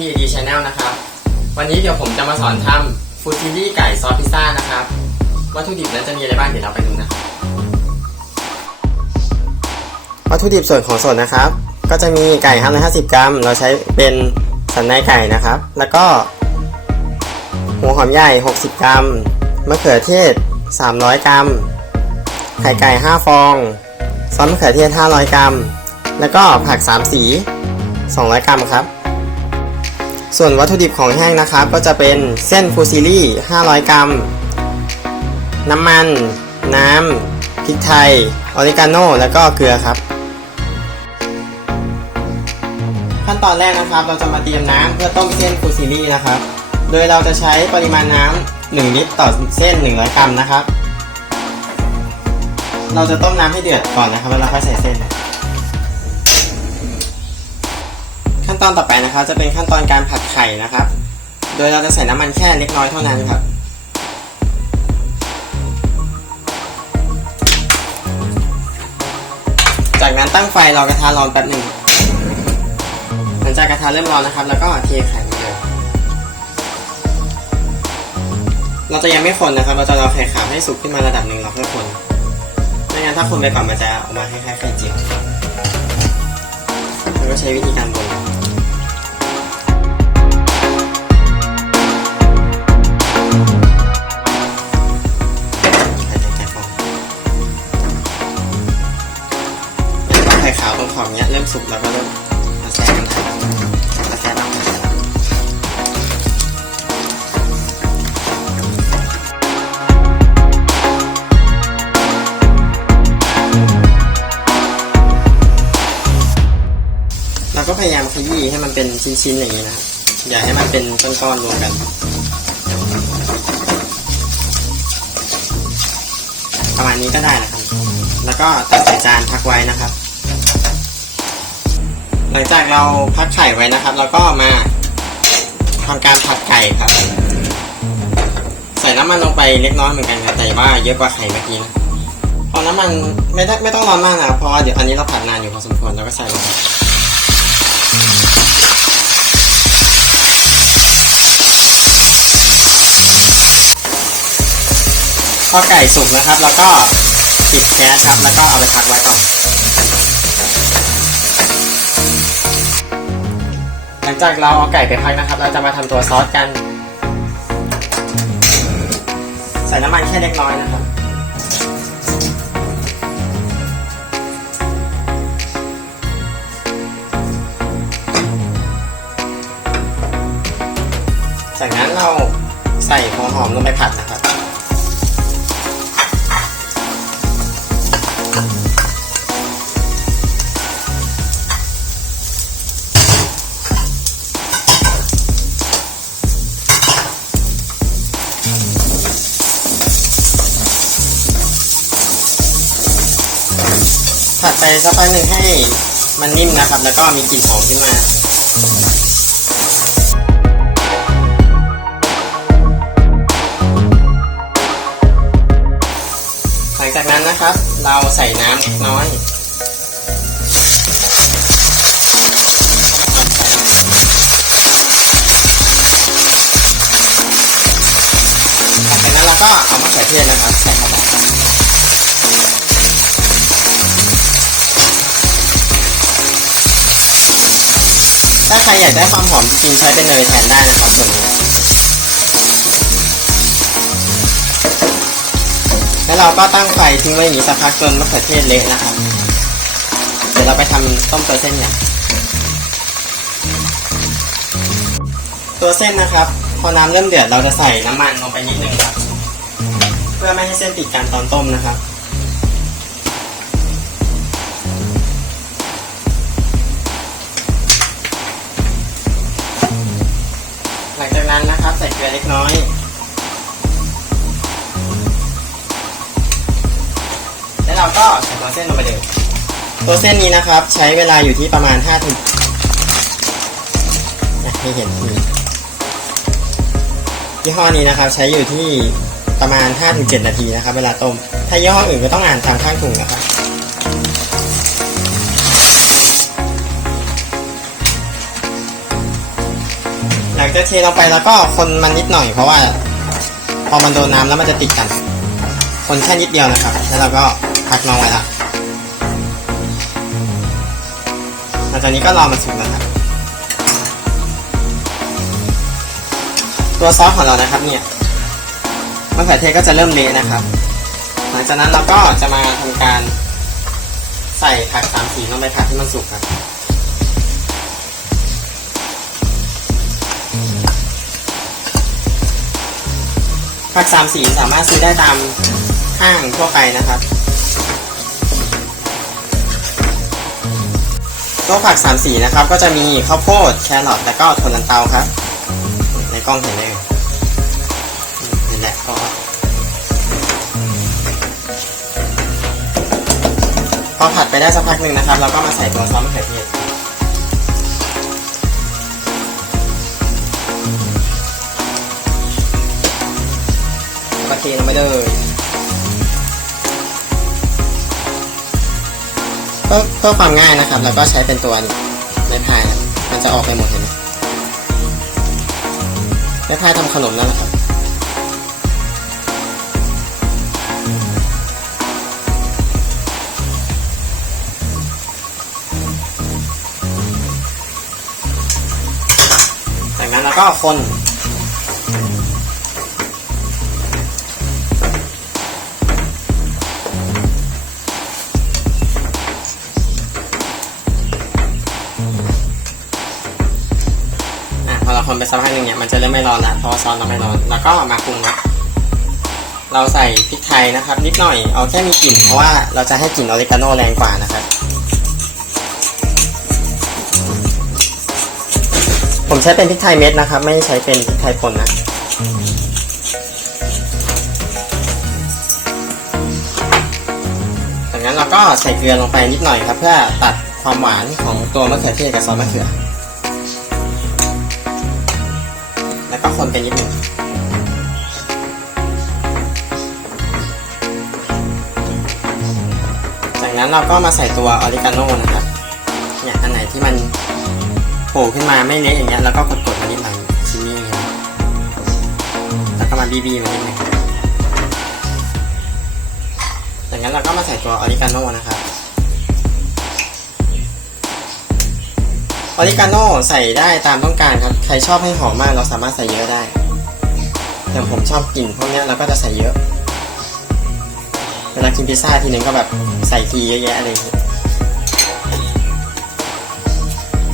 ช่อง BAD Channel นะครับ วันนี้เดี๋ยวผมจะมาสอนทำฟูจิลี่ไก่ซอสพิซซ่านะครับ วัตถุดิบนั้นจะมีอะไรบ้างเดี๋ยวเราไปดูนะ วัตถุดิบส่วนของสดนะครับ ก็จะมีไก่550 กรัม เราใช้เป็นสันในไก่นะครับ แล้วก็หัวหอมใหญ่ 60 กรัม มะเขือเทศ 300 กรัม ไข่ไก่ 5 ฟอง ซอสมะเขือเทศ 500 กรัม แล้วก็ผัก 3 สี 200 กรัมครับ ส่วนวัตถุดิบของแห้งนะครับ ก็จะเป็นเส้นฟูซิลี่ 500 กรัม น้ำมัน น้ำพริกไทย ออริกาโนแล้วก็เกลือครับ ขั้นตอนแรกนะครับเราจะมาเตรียมน้ำเพื่อต้มเส้นฟูซิลี่นะครับ โดยเราจะใช้ปริมาณน้ำ1ลิตรต่อเส้น 100 กรัมนะครับ เราจะต้มน้ำให้เดือดก่อนนะครับแล้วเราค่อยใส่เส้น ตอนต่อไปนะครับ จะเป็นขั้นตอนการผัดไข่นะครับ โดยเราจะใส่น้ำมันแค่เล็กน้อยเท่านั้นครับจากนั้นตั้งไฟรอกระทะร้อนแป๊บหนึ่งหลังจากกระทะเริ่มร้อนนะครับ แล้วก็เทไข่ลงเลยเราจะยังไม่คนนะครับ เราจะรอไข่ขาวให้สุกขึ้นมาระดับหนึ่งเราค่อยคนไม่งั้นถ้าคนไปก่อนมันจะออกมาคล้ายๆไข่เจียวเราก็ใช้วิธีการบน สุกแล้วก็เริ่มมาแทรกกันมาแทรกบ้างมาแทรกบ้างเราก็พยายามขยี้ให้มันเป็นชิ้นๆอย่างนี้นะครับอย่าให้มันเป็นก้อนๆรวมกันประมาณนี้ก็ได้นะครับ แล้วก็ตักใส่จานพักไว้นะครับ หลังจากเราพักไข่ไว้นะครับ เราก็มาทำการผัดไก่ครับ ใส่น้ำมันลงไปเล็กน้อยเหมือนกันครับแต่ว่าเยอะกว่าไข่เมื่อกี้นะพอน้ำมันไม่ได้ไม่ต้องร้อนมากนะครับเพราะว่าเดี๋ยวอันนี้เราผัดนานอยู่พอสมควรเราก็ใส่ลงไปพอไก่สุกนะครับ แล้วก็ปิดแก๊สครับแล้วก็เอาไปพักไว้ก่อน ลังจากเราเอาไก่ไปพักนะครับ เราจะมาทำตัวซอสกัน ใส่น้ำมันแค่เล็กน้อยนะครับจากนั้นเราใส่หัวหอมลงไปผัดนะครับ ผัดไปสักพักหนึ่งให้มันนิ่มนะครับ แล้วก็มีกลิ่นหอมขึ้นมาหลังจากนั้นนะครับ เราใส่น้ำเล็กน้อยหลังจากนั้นเราก็เอามะเขือเทศนะครับ ถ้าใครอยากได้ความหอมจริงใช้เป็นเนยแทนได้นะครับส่วนี้แล้วเราก็ตั้งไฟทิ้งไว้อย่างนี้สักพักจนมะเขือเทศเละนะครับ เดี๋ยวเราไปทำต้มตัวเส้นกันตัวเส้นนะครับ พอน้ำเริ่มเดือดเราจะใส่น้ำมันลงไปนิดนึงครับ เพื่อไม่ให้เส้นติดกันตอนต้มนะครับ ใส่เกลือเล็กน้อยแล้วเราก็ใส่ตัวเส้นลงไปเลยตัวเส้นนี้นะครับ ใช้เวลาอยู่ที่ประมาณ5ถึงอยากให้เห็นทียี่ห้อนี้นะครับ ใช้อยู่ที่ประมาณ 5-7 นาทีนะครับ เวลาต้ม ถ้ายี่ห้ออื่นก็ต้องอ่านตามข้างถุงนะครับ งจากเทลงไปแล้วก็คนมันนิดหน่อยเพราะว่า พอมันโดนน้ำแล้วมันจะติดกัน คนแค่นิดเดียวนะครับ แล้วเราก็พักน้องไว้ละหลังจากนี้ก็รอมันสุกนะครับตัวซอสของเรานะครับเนี่ยมะเขือเทศก็จะเริ่มเละนะครับ หลังจากนั้นเราก็จะมาทำการใส่ผักสามสีลงไปผัดให้มันสุกครับ ผักสามสีสามารถซื้อได้ตามห้างทั่วไปนะครับตัวผักสามสีนะครับ ก็จะมีข้าวโพดแครอทแล้วก็ถั่วลันเตาครับ ในกล้องเห็นไหมเอ่ยนี่แหละก็พอผัดไปได้สักพักหนึ่งนะครับ เราก็มาใส่ตัวซอสมะเขือเทศ ลงไปเลยเพื่อเพื่อความง่ายนะครับ แล้วก็ใช้เป็นตัวนี้ไม้พายนะมันจะออกไปหมดเห็นไหมแม่พายทำขนมนั่นแหละครับจากนั้นเราก็คน นไปสักพักหนึ่งเนี่ยมันจะเริ่มไม่ร้อนแล้วเพราะซอสเราไม่ร้อนแล้วก็มาปรุงรสเราใส่พริกไทยนะครับ นิดหน่อยเอาแค่มีกลิ่นเพราะว่าเราจะให้กลิ่นออริกาโนแรงกว่านะครับ ผมใช้เป็นพริกไทยเม็ดนะครับ ไม่ใช้เป็นพริกไทยป่นนะจากนั้นเราก็ใส่เกลือลงไปนิดหน่อยครับ เพื่อตัดความหวานของตัวมะเขือเทศกับซอสมะเขือ ไปนิดนึงจากนั้นเราก็มาใส่ตัวออริกาโน่นะครับเนี่ยอันไหนที่มันโผล่ขึ้นมาไม่เละอย่างเงี้ยแล้วก็กดๆมานิดหน่อยชิ้นนี้แล้วก็มาบีบๆมานิดหนึงจากนั้นเราก็มาใส่ตัวออริกาโน่นะครับ ออริกาโน่ใส่ได้ตามต้องการครับ ใครชอบให้หอมมากเราสามารถใส่เยอะได้ อย่างผมชอบกลิ่นพวกนี้เราก็จะใส่เยอะ เวลากินพิซซ่าทีนึงก็แบบใส่ทีเยอะแยะอะไรอย่างเงี้ย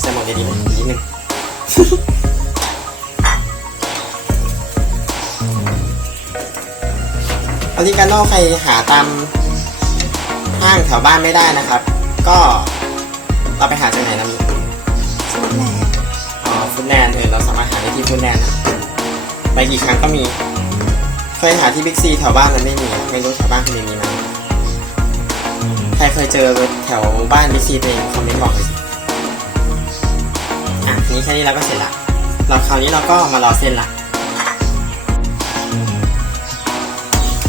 ใส่หมดเลยดีไหมอีกนิดนึงออริกาโน่ใครหาตามห้างแถวบ้านไม่ได้นะครับ ก็เราไปหาจากไหนนะ แลนเออเราสามารถหาได้ที่ฟุตแลนนะไปกี่ครั้งก็มี เคยหาที่บิ๊กซีแถวบ้านมันไม่มี ไม่รู้แถวบ้านคุณมีไหมใครเคยเจอแถวบ้านบิ๊กซีตัวเองคอมเมนต์บอกเลยสิอะทีนี้แค่นี้เราก็เสร็จละเราคราวนี้เราก็มารอเส้นละ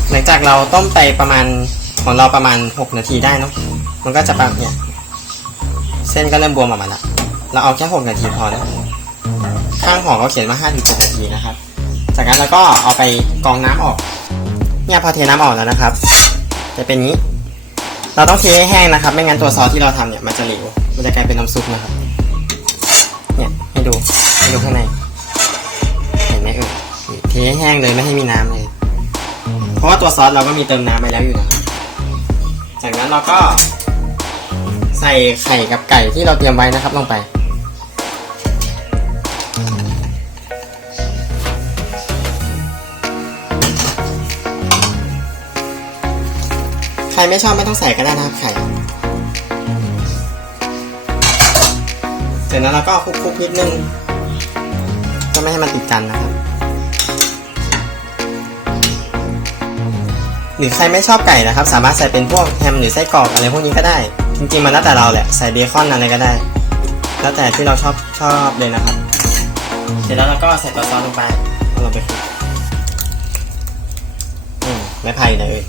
หลังจากเราต้มไปประมาณของเราประมาณ 6 นาทีได้เนาะมันก็จะแบบเนี่ยเส้นก็เริ่มบวมออกมาละเราเอาแค่ 6 นาทีพอนะ ข้างห่อเขาเขียนมา5ถึง7นาทีนะครับ จากนั้นเราก็เอาไปกรองน้ำออก เนี่ยพอเทน้ำออกแล้วนะครับ จะเป็นนี้ เราต้องเทให้แห้งนะครับ ไม่งั้นตัวซอสที่เราทำเนี่ยมันจะเหลว มันจะกลายเป็นน้ำซุปนะครับ เนี่ยให้ดูให้ดูข้างใน เห็นไหมเอ่ยนี่เทให้แห้งเลยไม่ให้มีน้ำเลย เพราะว่าตัวซอสเราก็มีเติมน้ำไปแล้วอยู่นะครับ จากนั้นเราก็ใส่ไข่กับไก่ที่เราเตรียมไว้นะครับลงไป รไม่ชอบไม่ต้องใส่ก็ได้นะครับไข่เสร็จแล้วเราก็คลุกๆนิดนึงก็ไม่ให้มันติดกันนะครับ หรือใครไม่ชอบไก่นะครับ สามารถใส่เป็นพวกแฮมหรือไส้กรอกอะไรพวกนี้ก็ได้ จริงๆมันแล้วแต่เราแหละใส่เบคอนอะไรก็ได้ แล้วแต่ที่เราชอบชอบเลยนะครับ เสร็จแล้วเราก็ใส่ตัวซอสลงไปเอาลงไปคลุกอืมไม่พายเอ่ย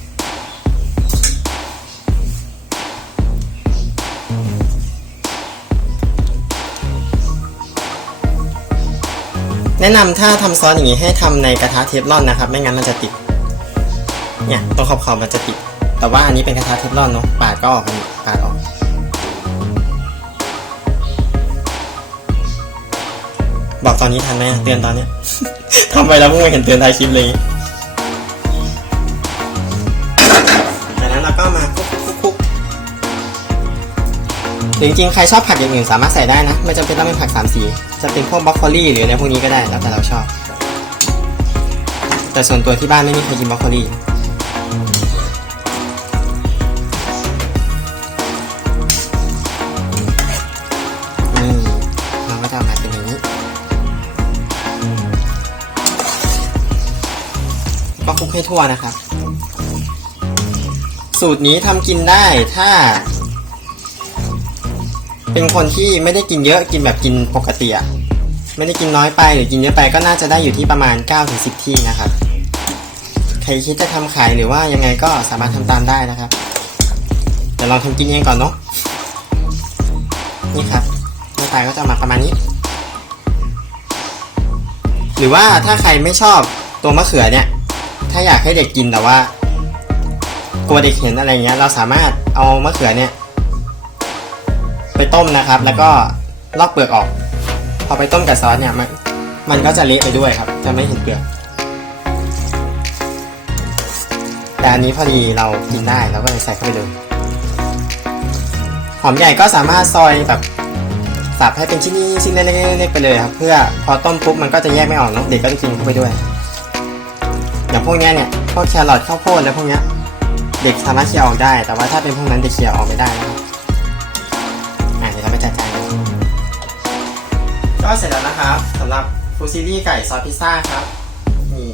แนะนำถ้าทำซอสอย่างนี้ให้ทำในกระทะเทฟลอนนะครับ ไม่งั้นมันจะติด เนี่ยตรงขอบๆมันจะติด แต่ว่าอันนี้เป็นกระทะเทฟลอนเนาะปาดก็ออกปาดออก บอกตอนนี้ทันไหมเตือนตอนเนี้ยทำไปแล้วเพิ่งมาเห็นเตือนท้ายคลิปเลยจากนั้นเราก็มาคลุกคลุกจริงๆ ใครชอบผักอย่างอื่นสามารถใส่ได้นะ ไม่จำเป็นต้องเป็นผักสามสี จะเป็นพวกบรอกโคลี่หรืออะไรพวกนี้ก็ได้แล้วแต่เราชอบ แต่ส่วนตัวที่บ้านไม่มีใครกินบรอกโคลีนี่มันก็จะมาเป็นอย่างนี้ก็คลุกให้ทั่วนะครับ สูตรนี้ทำกินได้ถ้า เป็นคนที่ไม่ได้กินเยอะกินแบบกินปกติอะไม่ได้กินน้อยไปหรือกินเยอะไปก็น่าจะได้อยู่ที่ประมาณ 9-10 ที่นะครับ ใครคิดจะทำขายหรือว่ายังไงก็สามารถทำตามได้นะครับเดี๋ยวลองทำกินเองก่อนเนาะนี่ครับหน้าตาก็จะมาประมาณนี้ หรือว่าถ้าใครไม่ชอบตัวมะเขือเนี่ย ถ้าอยากให้เด็กกินแต่ว่ากลัวเด็กเห็นอะไรเงี้ย เราสามารถเอามะเขือเนี่ย ไปต้มนะครับ แล้วก็ลอกเปลือกออก พอไปต้มกับซอสเนี่ยมันมันก็จะเละไปด้วยครับ จะไม่เห็นเปลือกแต่อันนี้พอดีเรากินได้เราก็เลยใส่เข้าไปเลยหอมใหญ่ก็สามารถซอยแบบสับให้เป็นชิ้นๆชิ้นเล็กๆไปเลยครับ เพื่อพอต้มปุ๊บมันก็จะแยกไม่ออกเนอะเด็กก็จะกินเข้าไปด้วยอย่างพวกนี้เนี่ยพวกแครอทข้าวโพดแล้วพวกนี้เด็กสามารถเคี่ยวออกได้ แต่ว่าถ้าเป็นพวกนั้นเด็กเคี่ยวออกไม่ได้นะครับ ก็เสร็จแล้วนะครับสำหรับฟูซิลี่ไก่ซอสพิซซ่าครับนี่